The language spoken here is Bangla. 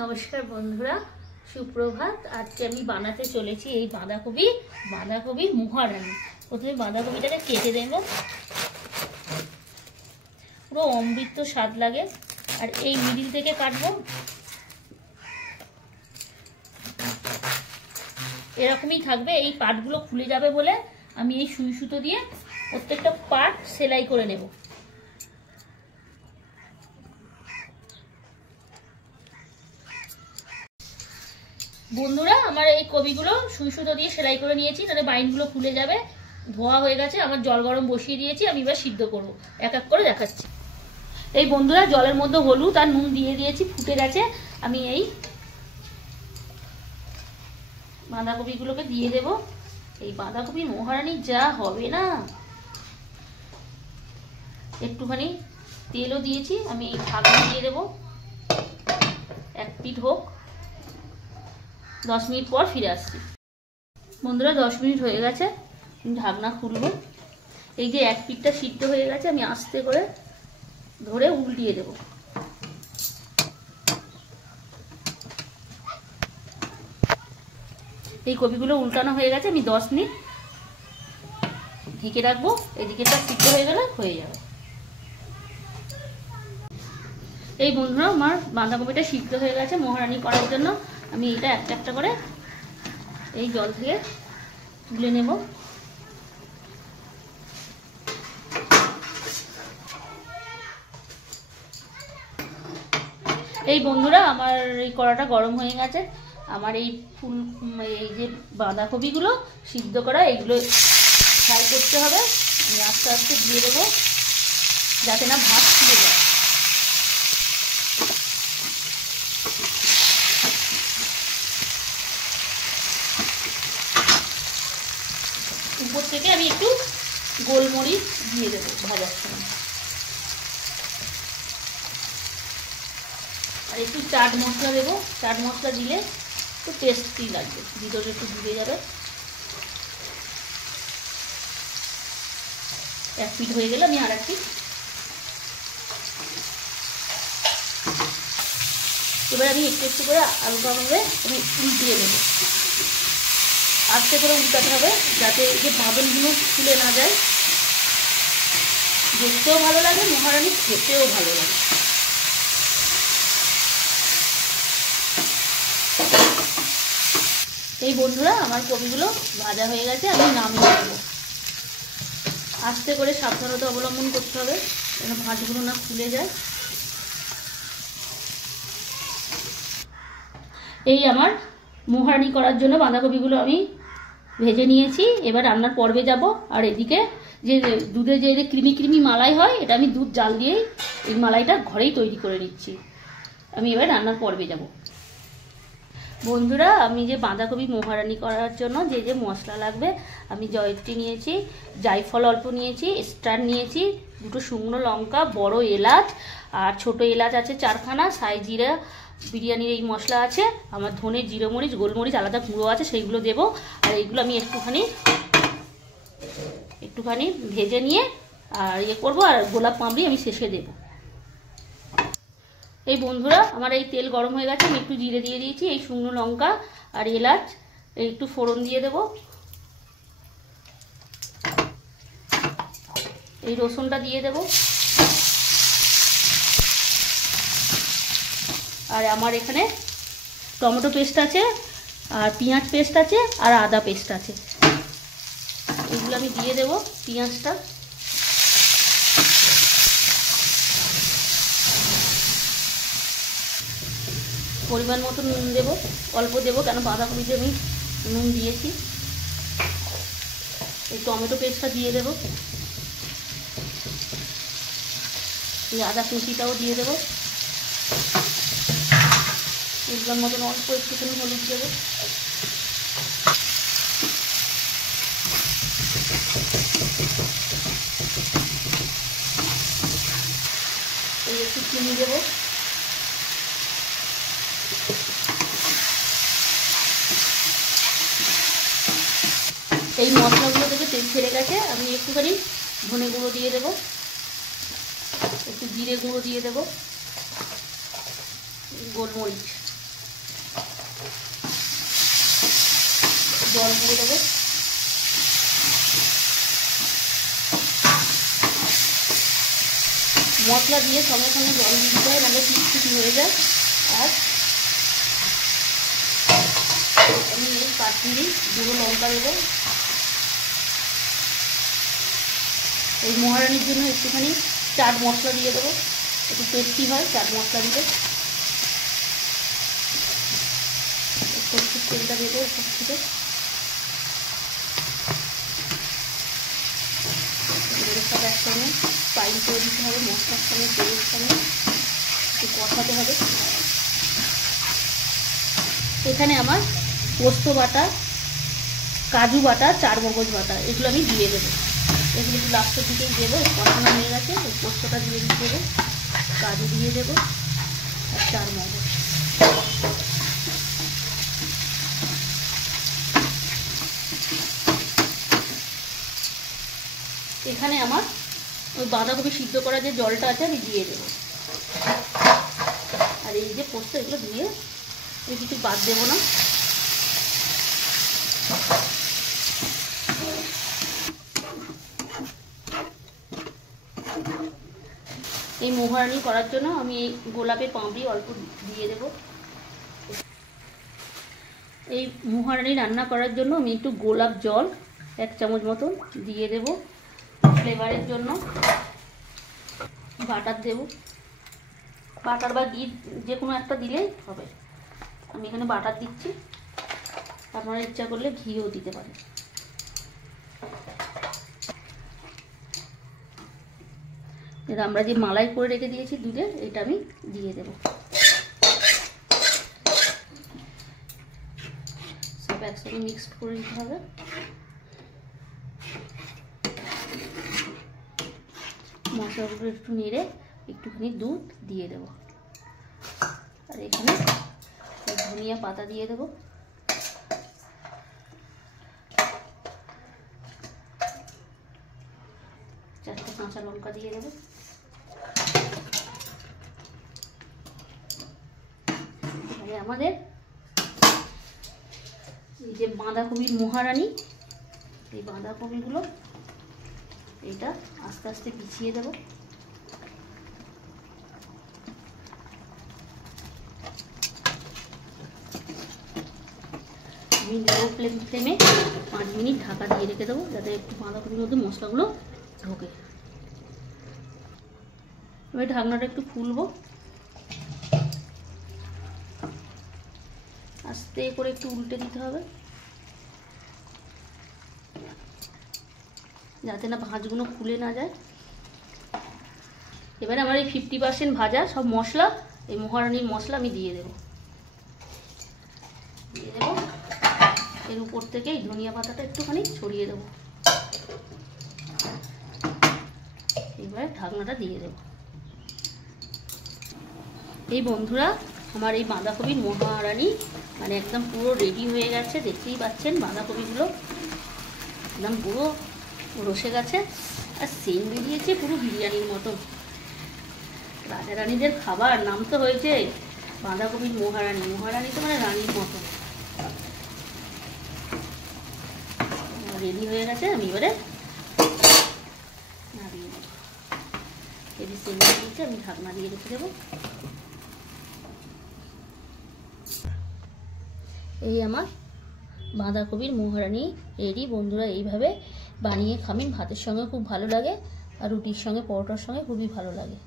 নমস্কার বন্ধুরা, সুপ্রভাত। আজকে আমি বানাতে চলেছি এই বাঁধাকপি মহারানী। প্রথমে বাঁধাকপিটাকে কেটে দেব, পুরো অমৃত স্বাদ লাগে। আর এই মিডিল থেকে কাটবো, এরকমই থাকবে। এই পাটগুলো খুলে যাবে বলে আমি এই সুই সুতো দিয়ে প্রত্যেকটা পাট সেলাই করে নেব। বন্ধুরা, আমার এই কপিগুলো সুই সুতো দিয়ে সেলাই করে নিয়েছি, তাহলে বাইনগুলো খুলে যাবে। ধোয়া হয়ে গেছে, আমার জল গরম বসিয়ে দিয়েছি। আমি এবার সিদ্ধ করব, এক এক করে দেখাচ্ছি। এই বন্ধুরা, জলের মধ্যে হলুদ আর নুন দিয়ে দিয়েছি, ফুটে গেছে। আমি এই বাঁধাকপিগুলোকে দিয়ে দেব। এই বাঁধাকপি মহারানী যা হবে না। একটুখানি তেলও দিয়েছি। আমি এই ঢাকনা দিয়ে দেব, এক পিঠ হোক। 10 মিনিট পর ফিরে আসছি। বন্ধুরা, 10 মিনিট হয়ে গেছে, ঢাকনা খুলবো। এই যে এক পিঠটা সিদ্ধ হয়ে গেছে, আমি আস্তে করে ধরে উল্টিয়ে দেব। এই কপিগুলো উল্টানো হয়ে গেছে, আমি 10 মিনিট ঢেকে রাখবো। এদিকেটা সিদ্ধ হয়ে গেলে হয়ে যাবে। এই বন্ধুরা, আমার বাঁধাকপিটা সিদ্ধ হয়ে গেছে মহারানী করার জন্য। আমি এটা একটা একটা করে এই জল থেকে তুলে নেব। এই বন্ধুরা, আমার এই কড়াটা গরম হয়ে গেছে। আমার এই এই যে বাঁধাকপিগুলো সিদ্ধ করা, এগুলো ফ্রাই করতে হবে। আমি আস্তে আস্তে দিয়ে দেবো, যাতে না ভাত ছিঁড়ে যায়। উপর থেকে আমি একটু গোলমরিচ দিয়ে দেবো ভাজার সময়। আর একটু চাট মশলা দেবো। চাট মশলা দিলে একটু টেস্টি লাগবে, ভিতরে একটু ডুবে যাবে। এক পিঠ হয়ে গেলে আমি আর এক পিঠ। এবার আমি একটু একটু করে আলুভাবে আমি উল্টিয়ে দেবো। আস্তে করে উল্টাতে হবে, যাতে এই যে বাঁধনগুলো খুলে না যায়। দেখতেও ভালো লাগে, মহারানী খেতেও ভালো লাগে। এই বন্ধুরা, আমার কপিগুলো ভাজা হয়ে গেছে, আমি নামিয়ে দেব। আস্তে করে সাবধানতা অবলম্বন করতে হবে, যেন ভাঁজগুলো না খুলে যায়। এই আমার মহারানী করার জন্য বাঁধাকপিগুলো আমি ভেজে নিয়েছি। এবার রান্নার পর্বে যাব। আর এদিকে যে দুধে যে ক্রিমি মালাই হয়, এটা আমি দুধ জাল দিয়েই এই মালাইটা ঘরেই তৈরি করে নিচ্ছি। আমি এবার রান্নার পর্বে যাব। বন্ধুরা, আমি যে বাঁধাকপি মহারানী করার জন্য যে যে মশলা লাগবে, আমি জয়ত্রী নিয়েছি, জায়ফল অল্প নিয়েছি, স্টার নিয়েছি, 2টো শুকনো লঙ্কা, বড় এলাচ আর ছোট এলাচ আছে 4খানা, সাই জিরা বিরিয়ানির এই মশলা আছে, আমার ধনে জিরে মরিচ গোলমরিচ আলাদা গুঁড়ো আছে, সেইগুলো দেবো। আর এইগুলো আমি একটুখানি ভেজে নিয়ে আর ইয়ে করবো। আর গোলাপ পাপড়ি আমি শেষে দেবো। এই বন্ধুরা, আমার এই তেল গরম হয়ে গেছে, আমি একটু জিরে দিয়ে দিয়েছি, এই শুকনো লঙ্কা আর এলাচ একটু ফোড়ন দিয়ে দেব। এই রসুনটা দিয়ে দেব। আর আমার এখানে টমেটো পেস্ট আছে, আর পেঁয়াজ পেস্ট আছে, আর আদা পেস্ট আছে। এগুলো আমি দিয়ে দেব। পেঁয়াজটা পরিমাণ মতো নুন দেব, অল্প দেব, কেন বাঁধাকপিতে আমি নুন দিয়েছি। এই টমেটো পেস্টটা দিয়ে দেব। এই আদা কুচিটাও দিয়ে দেব। এগুলোর মতন অল্প একটুখানি হলুদ দেবো। এই একটু চিনি দেবো। এই মশলাগুলো থেকে তেল ছেড়ে গেছে, আমি একটুখানি ধনে গুঁড়ো দিয়ে দেবো, একটু জিরে গুঁড়ো দিয়ে দেবো, গোলমরিচ জল দিয়ে দেবো। মশলা দিয়ে সঙ্গে সঙ্গে জল দিতে হয়, নাহলে চিটচিটি হয়ে যায়। আর আমি এই কাশ্মীরি গুঁড়ো লঙ্কা দেবো। এই মহারানির জন্য একটুখানি চাট মশলা দিয়ে দেবো, একটু টেস্টি হয় চাট মশলা দিলে। সরষের তেলটা দেবো উপর থেকে। সব একসঙ্গে পাইল করে দিতে হবে, মশলার সঙ্গে তেলের সঙ্গে একটু কষাতে হবে। এখানে আমার পোস্ত বাটা, কাজু বাটা, চারমগজ বাটা এগুলো আমি দিয়ে দেবো। এগুলো একটু লাস্টের দিকেই দেবো। কষানো হয়ে গেছে, ওই পোস্তটা দিয়ে দেবো, কাজু দিয়ে দেবো আর চারমগজ। এখানে আমার ওই বাঁধাকপি সিদ্ধ করা যে জলটা আছে আমি দিয়ে দেবো। আর এই যে পোস্ত এগুলো দিয়ে আমি কিছু বাদ দেবো না। এই মহারানি করার জন্য আমি এই গোলাপের পাঁপড়ি অল্প দিয়ে দেব। এই মহারানি রান্না করার জন্য আমি একটু গোলাপ জল 1 চামচ মতন দিয়ে দেব। ফ্লেভারের জন্য বাটার দেব, বাটার বা ঘি যে কোনো একটা দিলেই হবে। আমি এখানে বাটার দিচ্ছি, আপনারা ইচ্ছা করলে ঘিও দিতে পারেন। এটা আমরা যে মালাই করে রেখে দিয়েছি দুধের, এটা আমি দিয়ে দেব। সব একসাথে মিক্সড করে দিতে হবে। মশলাগুলো একটু নেড়ে একটুখানি দুধ দিয়ে দেব। আর এখানে ধনিয়া পাতা দিয়ে দেব। চারটে কাঁচা লঙ্কা দিয়ে দেব। এবারে আমাদের এই যে বাঁধাকপির মহারানি, এই বাঁধাকপিগুলো এইটা আস্তে আস্তে বিছিয়ে দেব। আমি লো ফ্লেমে 5 মিনিট ঢাকা দিয়ে রেখে দেবো, যাতে একটু বাঁধাকপির মধ্যে মশলাগুলো ঢোকে। এবার ঢাকনাটা একটু খুলবো, আস্তে করে একটু উল্টে দিতে হবে, যাতে না ভাঁজগুলো খুলে না যায়। এবারে আমার এই 50% ভাজা সব মশলা, এই মহারানির মশলা আমি দিয়ে দেব। এর উপর থেকে এই ধনিয়া পাতাটা একটুখানি ছড়িয়ে দেব। এবারে ঢাকনাটা দিয়ে দেব। এই বন্ধুরা, আমার এই বাঁধাকপির মহারানি মানে একদম পুরো রেডি হয়ে গেছে। দেখতেই পাচ্ছেন বাঁধাকপিগুলো একদম পুরো রসে গেছে, আর সেন্ট বেরিয়েছে পুরো বিরিয়ানির মতন। রাজা রানীদের খাবার নাম তো হয়েছে বাঁধাকপির মহারানি। মহারানি তো মানে রানীর মতন। রেডি হয়ে গেছে, আমি এবারে নাড়িয়ে দেবো। এটি সেন্ট বেরিয়েছে, আমি ঢাকনা দিয়ে রেখে দেবো। এই আমার বাঁধাকপির মহারানি রেডি। বন্ধুরা, এইভাবে বানিয়ে খাবেন, ভাতের সঙ্গে খুব ভালো লাগে, আর রুটির সঙ্গে, পরোটার সঙ্গে খুবই ভালো লাগে।